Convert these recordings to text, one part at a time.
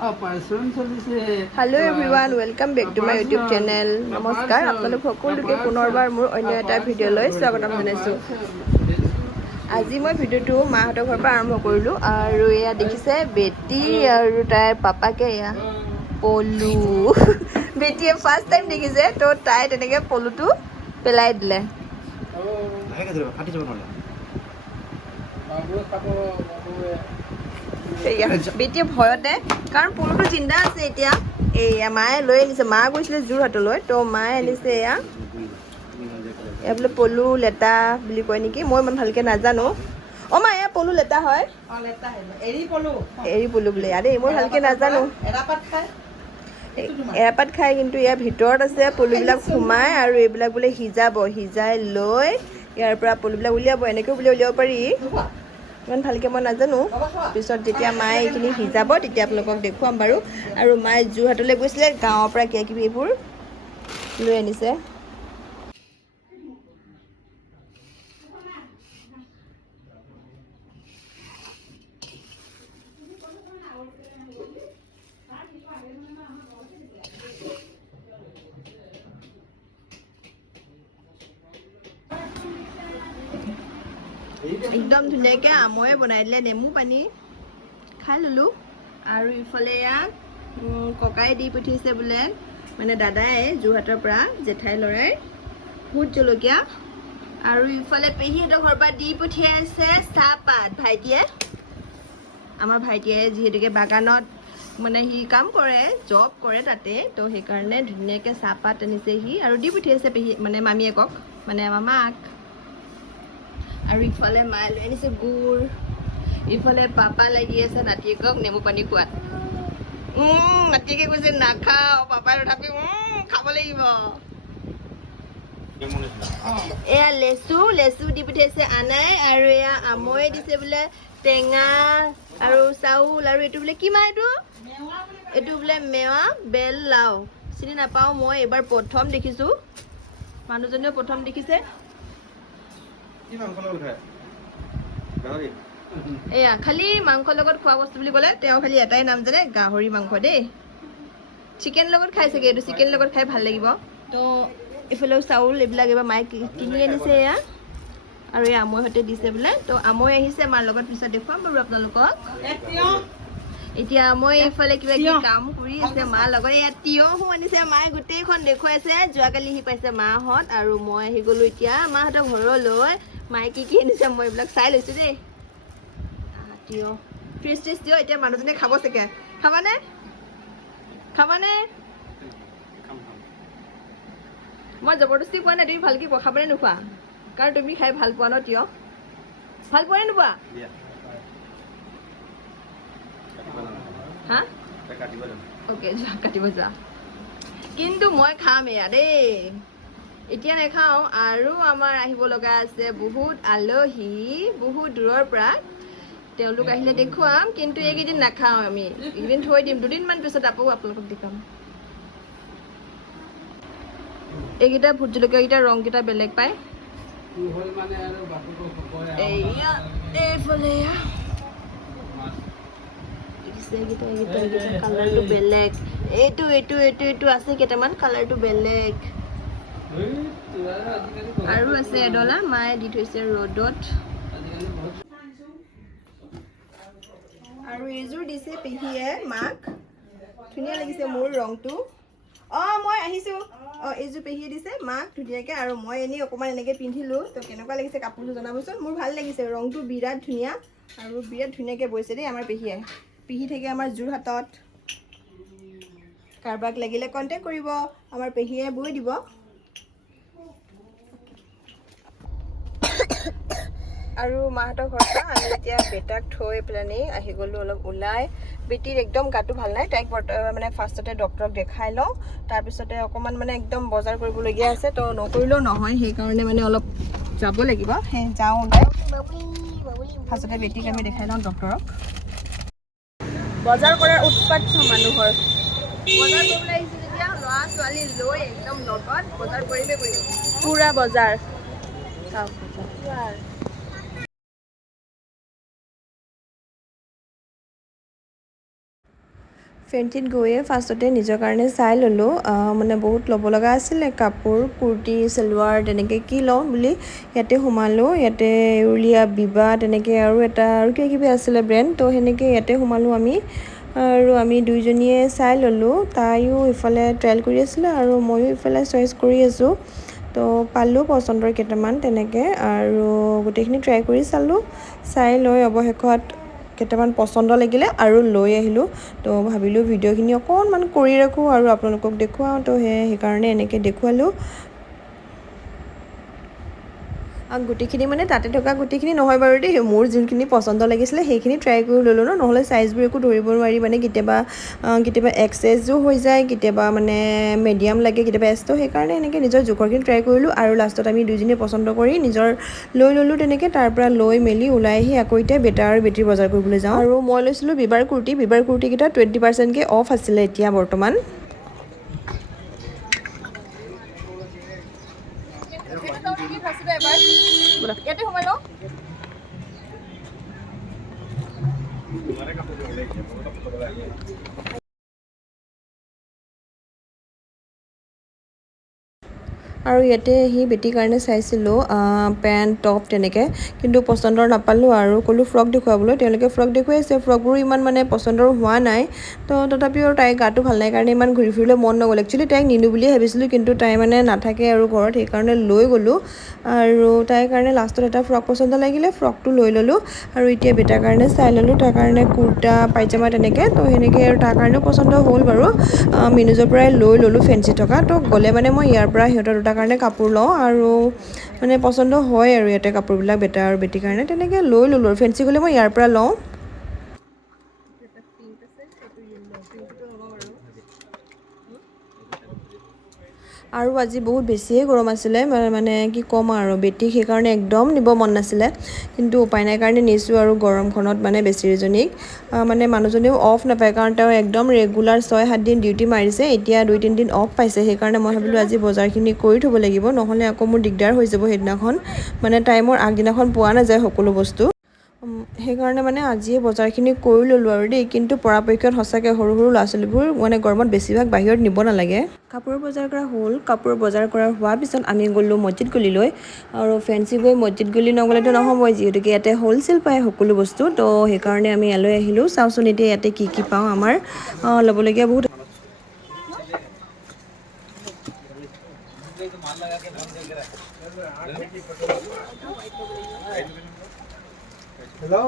Hello everyone, welcome back to my YouTube channel. নমস্কাৰ আপোনালোক সকলোকে পুনৰবাৰ মোৰ অন্য এটা ভিডিঅ'লৈ স্বাগতম জনাইছোঁ। আজি মই ভিডিঅ'টো মাহঁতৰ ঘৰৰ পৰা আৰম্ভ কৰিলোঁ আৰু এয়া দেখিছে বেটি আৰু তাইৰ পাপাকে এয়া পলু বেটিয়ে ফাৰ্ষ্ট টাইম দেখিছে তো তাই তেনেকৈ পলুটো পেলাই দিলে। বেটিয়ে ভয়তে কাৰণ পলুটো জিন্দা আছে এতিয়া এয়া মায়ে লৈ আনিছে মা গৈছিলে যোৰহাটলৈ তো মায়ে আনিছে এয়া বোলে পলু লেটা বুলি কয় নেকি মই ইমান ভালকৈ নাজানো অ' মা এয়া পলু লেটা হয় এৰি পলু বোলে দেই মই ভালকৈ নাজানো এৰাপাত খাই কিন্তু ইয়াৰ ভিতৰত আছে পলুবিলাক সোমাই আৰু এইবিলাক বোলে সিজাই লৈ ইয়াৰ পৰা পলুবিলাক উলিয়াব এনেকৈও বোলে উলিয়াব পাৰি ইমান ভালকৈ মই নাজানো পিছত যেতিয়া মায়ে এইখিনি সিজাব তেতিয়া আপোনালোকক দেখুৱাম বাৰু আৰু মায়ে যোৰহাটলৈ গৈছিলে গাঁৱৰ পৰা কিবা কিবি এইবোৰ লৈ আনিছে। একদম ধুনীয়াকৈ আময়ে বনাই দিলে নেমু পানী খাই ল'লোঁ আৰু ইফালে ইয়াক ককাই দি পঠিয়াইছে বোলে মানে দাদাই যোৰহাটৰ পৰা জেঠাই ল'ৰাই ভোট জলকীয়া আৰু ইফালে পেহীহঁতৰ ঘৰৰ পৰা দি পঠিয়াইছে চাহপাত ভাইটিয়ে আমাৰ ভাইটিয়ে যিহেতুকে বাগানত মানে সি কাম কৰে জব কৰে তাতে তো সেইকাৰণে ধুনীয়াকৈ চাহপাত আনিছে সি আৰু দি পঠিয়াইছে পেহী মানে মামীয়েকক মানে আমাৰ মাক আৰু ইফালে মায়ে লৈ আনিছে গুড় ইফালে পাপা লাগি আছে নাতিয়েকক নেমু পানী খোৱাত নাতিয়েকে কৈছে নাখাওঁ পাপাই তথাপি খাব লাগিব এয়া লেচু দি পঠিয়াইছে আনাই আৰু এয়া আময়ে দিছে বোলে টেঙা আৰু চাউল আৰু এইটো বোলে কি মাহ এইটো বোলে মেৱা বেল লাও চিনি নাপাওঁ মই এইবাৰ প্ৰথম দেখিছোঁ মানুহজনেও প্ৰথম দেখিছে এয়া খালি মাংসৰ লগত খোৱা বস্তু বুলি ক'লে তেওঁ খালি এটাই নাম জানে গাহৰি মাংস দেই চিকেন লগত খাই চাগে এইটো চিকেন লগত খাই ভাল লাগিব তো এইফালেও চাউল এইবিলাক এইবাৰ মায়ে কিনি আনিছে এয়া আৰু এই আমৈ সৈতে দিছে বোলে তো আমৈ আহিছে মাৰ লগত পিছত দেখুৱাম বাৰু আপোনালোকক এতিয়া মই এইফালে কিবা কিবি কাম কৰি আছে মাৰ লগত এয়া তিয়ঁহো আনিছে মায়ে গোটেইখন দেখুৱাইছে যোৱাকালি আহি পাইছে মাহঁত আৰু মই আহি গ'লোঁ এতিয়া মাহঁতৰ ঘৰলৈ মায়ে কি আনিছে মই এইবিলাক চাই লৈছোঁ দেই তিয়ঁহ ফ্ৰেছ তিয়ঁহ এতিয়া মানুহজনে খাব চাগে খাবানে মই জবৰদস্তি কোৱা নাই তুমি ভালকৈ খাবনে নোখোৱা কাৰণ তুমি খাই ভাল পোৱা ন তিয়ঁহ ভাল পোৱা নে নোপোৱা হা অ'কে যোৱা কাটিব যোৱা কিন্তু মই খাম এয়া দেই এতিয়া নাখাওঁ আৰু আমাৰ আহিব লগা আছে বহুত আলহী বহুত দূৰৰ পৰা তেওঁলোক আহিলে দেখুৱাম কিন্তু এইকেইদিন নাখাওঁ আমি এইকেইদিন থৈ দিম দুদিনমান পিছত আকৌ আপোনালোকক দেখাম এইকেইটা ভোট জলকীয়াকেইটা ৰংকেইটা বেলেগ পায় এইফালে কালাৰটো বেলেগ এইটো আছে কেইটামান কালাৰটো বেলেগ আৰু আছে এডলা মায়ে দি থৈছে ৰ'দত আৰু এইযোৰ দিছে পেহীয়ে মাক ধুনীয়া লাগিছে মোৰ ৰংটো মই আহিছোঁ এইযোৰ পেহীয়ে দিছে মাক ধুনীয়াকৈ আৰু মই এনেই অকণমান এনেকৈ পিন্ধিলোঁ তো কেনেকুৱা লাগিছে কাপোৰটো জনাবচোন মোৰ ভাল লাগিছে ৰংটো বিৰাট ধুনীয়া আৰু বিৰাট ধুনীয়াকৈ বৈছে দেই আমাৰ পেহীয়ে পেহী থাকে আমাৰ যোৰহাটত কাৰোবাক লাগিলে কণ্টেক্ট কৰিব আমাৰ পেহীয়ে বৈ দিব আৰু মাহঁতৰ ঘৰৰ পৰা আমি এতিয়া বেটাক থৈ পেলাই আহি গ'লোঁ অলপ ওলাই বেটিৰ একদম গাটো ভাল নাই তাইক মানে ফাৰ্ষ্টতে ডক্টৰক দেখাই লওঁ তাৰপিছতে অকণমান মানে একদম বজাৰ কৰিবলগীয়া আছে তো নকৰিলেও নহয় সেইকাৰণে মানে অলপ যাব লাগিব সেই যাওঁ ওলাই ফাৰ্ষ্টতে বেটিক আমি দেখাই লওঁ ডক্টৰক বজাৰ কৰাৰ উৎপাত মানুহৰ বজাৰ কৰিবলৈ আহিছোঁ যেতিয়া ল'ৰা ছোৱালী লৈ একদম লগত বজাৰ কৰিবই কৰিব পুৰা বজাৰ ফেঞ্চিত গৈয়ে ফাৰ্ষ্টতে নিজৰ কাৰণে চাই ল'লোঁ মানে বহুত ল'ব লগা আছিলে কাপোৰ কুৰ্তি চেলোৱাৰ তেনেকৈ কি লওঁ বুলি ইয়াতে সোমালোঁ ইয়াতে ইউলিয়া বিবা তেনেকৈ আৰু কিবা কিবি আছিলে ব্ৰেণ্ড তো সেনেকৈ ইয়াতে সোমালোঁ আৰু আমি দুইজনীয়ে চাই ল'লোঁ তাইও ইফালে ট্ৰায়েল কৰি আছিলে আৰু ময়ো ইফালে চইচ কৰি আছোঁ তো পালোঁ পচন্দৰ কেইটামান তেনেকৈ আৰু গোটেইখিনি ট্ৰাই কৰি চাই লৈ অৱশেষত কেইটামান পচন্দ লাগিলে আৰু লৈ আহিলোঁ তো ভাবিলোঁ ভিডিঅ'খিনি অকণমান কৰি ৰাখোঁ আৰু আপোনালোকক দেখুৱাওঁ তো সেইকাৰণে এনেকৈ দেখুৱালোঁ গোটেইখিনি মানে তাতে থকা গোটেইখিনি নহয় বাৰু দেই মোৰ যোনখিনি পচন্দ লাগিছিলে সেইখিনি ট্ৰাই কৰি ল'লোঁ নহ'লে চাইজবোৰ একো ধৰিব নোৱাৰি মানে কেতিয়াবা এক্সেছো হৈ যায় কেতিয়াবা মানে মিডিয়াম লাগে কেতিয়াবা এছ তো সেইকাৰণে এনেকৈ নিজৰ জোখৰখিনি ট্ৰাই কৰিলোঁ আৰু লাষ্টত আমি দুইজনীয়ে পচন্দ কৰি লৈ ল'লোঁ তেনেকৈ তাৰ পৰা লৈ মেলি ওলাই আহি আকৌ এতিয়া বেটা আৰু বেটিৰ বজাৰ কৰিবলৈ যাওঁ আৰু মই লৈছিলোঁ বিবাৰ কুৰ্তিকেইটা 20%কৈ অফ আছিলে এতিয়া বৰ্তমান ইয়াতে সোমাই লওঁ আৰু ইয়াতে আহি বেটিৰ কাৰণে চাইছিলোঁ পেণ্ট টপ তেনেকৈ কিন্তু পচন্দৰ নাপালোঁ আৰু ক'লোঁ ফ্ৰক দেখুৱাবলৈ তেওঁলোকে ফ্ৰক দেখুৱাইছে ফ্ৰকবোৰো ইমান মানে পচন্দৰ হোৱা নাই তো তথাপিও তাইৰ গাটো ভাল নাই কাৰণে ইমান ঘূৰি ফুৰিবলৈ মন নগ'ল একচুৱেলি তাইক নিনিওঁ বুলিয়ে ভাবিছিলোঁ কিন্তু তাই মানে নাথাকে আৰু ঘৰত সেইকাৰণে লৈ গ'লোঁ আৰু তাইৰ কাৰণে লাষ্টত এটা ফ্ৰক পচন্দ লাগিলে ফ্ৰকটো লৈ ল'লোঁ আৰু এতিয়া বেটাৰ কাৰণে চাই ল'লোঁ তাৰ কাৰণে কুৰ্তা পাইজামা তেনেকৈ তো সেনেকৈ আৰু তাৰ কাৰণেও পচন্দ হ'ল বাৰু মিনুজৰ পৰাই লৈ ল'লোঁ ফেঞ্চি থকা তো গ'লে মানে মই ইয়াৰ পৰা সিহঁতৰ দুটাৰ কাৰণে কাপোৰ লওঁ আৰু মানে পচন্দ হয় আৰু ইয়াতে কাপোৰবিলাক বেটা আৰু বেটিৰ কাৰণে তেনেকৈ লৈ ল'লোঁ আৰু ফেঞ্চি গ'লে মই ইয়াৰ পৰা লওঁ আৰু আজি বহুত বেছিয়ে গৰম আছিলে মানে কি ক'ম আৰু বেটিক সেইকাৰণে একদম নিব মন নাছিলে কিন্তু উপায় নাই কাৰণে নিছোঁ আৰু গৰমখনত মানে বেছিজনীক মানে মানুহজনেও অফ নাপায় কাৰণ তেওঁ একদম ৰেগুলাৰ 6-7 দিন ডিউটি মাৰিছে এতিয়া 2-3 দিন অফ পাইছে সেইকাৰণে মই ভাবিলোঁ আজি বজাৰখিনি কৰি থ'ব লাগিব নহ'লে আকৌ মোৰ দিগদাৰ হৈ যাব সেইদিনাখন মানে টাইমৰ আগদিনাখন পোৱা নাযায় সকলো বস্তু সেইকাৰণে মানে আজিয়ে বজাৰখিনি কৰি ল'লোঁ আৰু দেই কিন্তু পৰাপক্ষত সঁচাকৈ সৰু ল'ৰা ছোৱালীবোৰ মানে গৰমত বেছিভাগ বাহিৰত নিব নালাগে কাপোৰৰ বজাৰ কৰা হ'ল কাপোৰৰ বজাৰ কৰা হোৱাৰ পিছত আমি গ'লোঁ মছজিদ গলিলৈ আৰু ফেঞ্চি গৈ মছজিদ গলি নগ'লেতো নহ'বই যিহেতুকে ইয়াতে হ'লচেল পায় সকলো বস্তু তো সেইকাৰণে আমি ইয়ালৈ আহিলোঁ চাওঁচোন এতিয়া ইয়াতে কি পাওঁ আমাৰ ল'বলগীয়া বহুত Hello.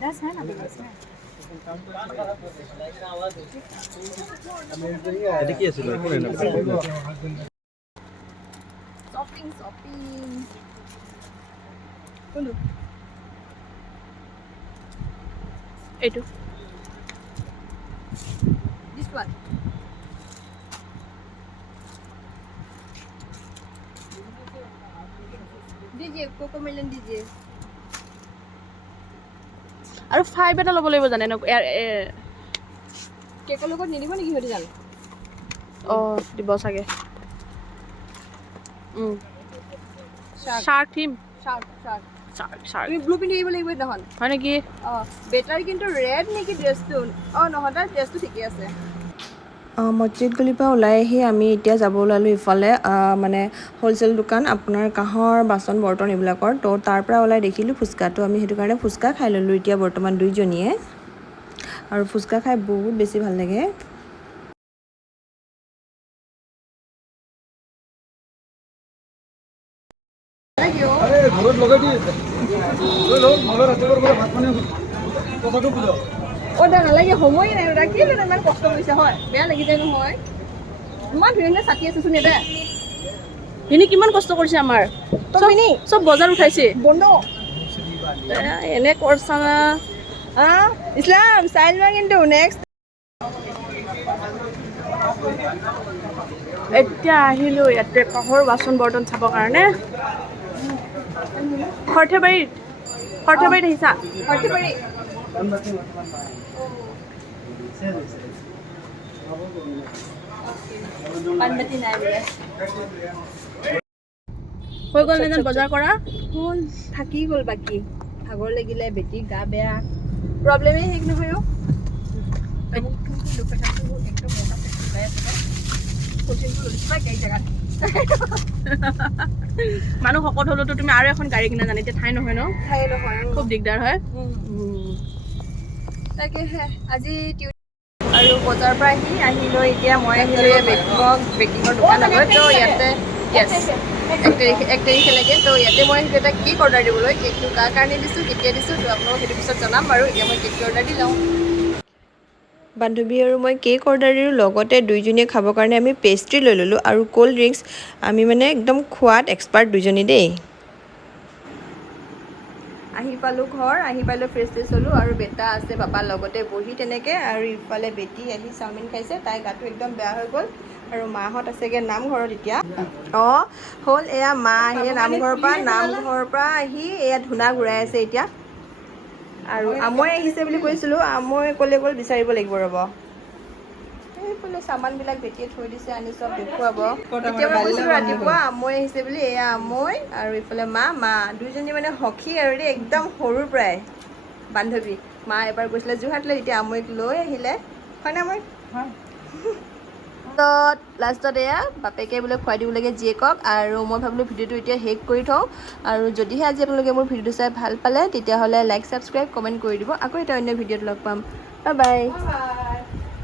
That's है ना shopping बोलो এইটো this one दीजिए कोको मेलन दीजिए আৰু 5 এটা ল'ব লাগিব জানে ন কেকৰ লগত নিদিব নেকি হৰি জান দিব চাগে শাৰ্ক থিম শাৰ্ক তুমি ব্লু পিন্ধি আহিব লাগিব নহয় হয় নেকি বেটাৰ কিন্তু ৰেড নেকি ড্ৰেছটো নহয় তাৰ ড্ৰেছটো ঠিকে আছে মছজিদ গলিৰ পৰা ওলাই আহি আমি এতিয়া যাব ওলালোঁ ইফালে মানে হ'লচেল দোকান আপোনাৰ কাঁহৰ বাচন বৰ্তন এইবিলাকৰ তো তাৰ পৰা ওলাই দেখিলোঁ ফুচকাটো আমি সেইটো কাৰণে ফুচকা খাই ল'লোঁ এতিয়া বৰ্তমান দুইজনীয়ে আৰু ফুচকা খাই বহুত বেছি ভাল লাগে নালাগে সময় নাই কি ইমান কষ্ট কৰিছে হয় বেয়া লাগি যায় নহয় ইমান ধুনীয়া চাটি আছেচোন ইয়াতে ভিনি কিমান কষ্ট কৰিছে আমাৰ চব বজাৰ উঠাইছে বন্ধ এনে কৰছা না ইছলাম চাই লোৱা কিন্তু নেক্সট এতিয়া আহিলোঁ ইয়াতে কাঁহৰ বাচন বৰ্তন চাবৰ কাৰণে সৰ্থেবাৰীত আহিছা সৰ্থেবাৰী হৈ গ'ল নে বজাৰ কৰা হ'ল থাকি গ'ল বাকী ভাগৰ লাগিলে বেটি গা বেয়া প্ৰব্লেমেই শেষ নহয় অ' মানুহ শকত হ'লেতো তুমি আৰু এখন গাড়ী কিনা জানি এতিয়া ঠাই নহয় ন ঠাই নহয় খুব দিগদাৰ হয় তাকেহে আজি আৰু বজাৰৰ পৰা আহি লৈ এতিয়া মই আহিলোঁ বেকিঙৰ দোকানলৈ তো ইয়াতে এক তাৰিখলৈকে তো ইয়াতে মই আহিলোঁ এটা কেক অৰ্ডাৰ দিবলৈ কেকটো কাৰ কাৰণে দিছোঁ কেতিয়া দিছোঁ তো আপোনালোকক সেইটো পিছত জনাম বাৰু এতিয়া মই কেকটো অৰ্ডাৰ দি লওঁ বান্ধৱী আৰু মই কেক অৰ্ডাৰ দিলোঁ লগতে দুইজনীয়ে খাবৰ কাৰণে আমি পেষ্ট্ৰি লৈ ল'লোঁ আৰু ক'ল্ড ড্ৰিংকছ আমি মানে একদম খোৱাত এক্সপাৰ্ট দুইজনী দেই আহি পালোঁ ঘৰ আহি পালোঁ ফ্ৰেছ হ'লোঁ আৰু বেটা আছে পাপাৰ লগতে বহি তেনেকৈ আৰু ইফালে বেটি আহি চাওমিন খাইছে তাইৰ গাটো একদম বেয়া হৈ গ'ল আৰু মাহঁত আছেগৈ নামঘৰত এতিয়া অঁ হ'ল এয়া মা আহিলে নামঘৰৰ পৰা আহি এয়া ধূনা ঘূৰাই আছে এতিয়া আৰু আমৈ আহিছে বুলি কৈছিলোঁ আমৈ ক'লে গ'ল বিচাৰিব লাগিব ৰ'ব এইফালে চামানবিলাক বেটিয়ে থৈ দিছে আনি চব দেখুৱাব তেতিয়া মই কৈছিলোঁ ৰাতিপুৱা আমৈ আহিছে বুলি এয়া আমৈ আৰু ইফালে মা দুইজনী মানে সখী আৰু দেই একদম সৰুৰ পৰাই বান্ধৱী মা এবাৰ গৈছিলে যোৰহাটলৈ এতিয়া আমৈক লৈ আহিলে হয়নে আমৈ লাষ্টত এয়া বাপেকে বোলে খুৱাই দিব লাগে জীয়েকক আৰু মই ভাবিলোঁ ভিডিঅ'টো এতিয়া শেষ কৰি থওঁ আৰু যদিহে আজি আপোনালোকে মোৰ ভিডিঅ'টো চাই ভাল পালে তেতিয়াহ'লে লাইক ছাবস্ক্ৰাইব কমেণ্ট কৰি দিব আকৌ এটা অন্য ভিডিঅ'ত লগ পাম বাই বাই